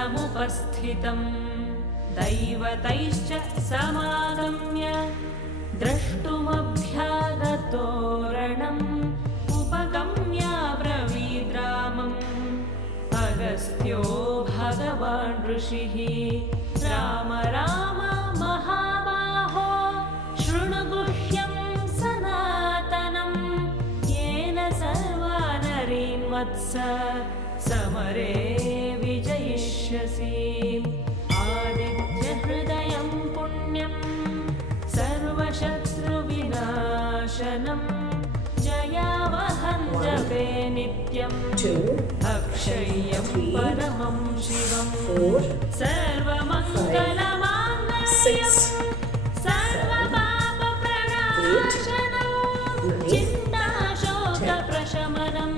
समुपस्थितम् दैवतैश्च समागम्य द्रष्टुमभ्यागतोरणम् उपगम्य ब्रवीद्रामम् अगस्त्यो भगवान् ऋषिः राम राम महाबाहो शृणु गुह्यं सनातनं येन सर्वा नरीन् वत्स समरे विजयिष्यसि आदित्यहृदयं पुण्यं सर्वशत्रुविनाशनं जयावहं जपे नित्यम् अक्षय्यं परमं शिवं सर्वमङ्गलमाङ्गल्यं सर्वपापप्रणाशनं चिन्ताशोकप्रशमनं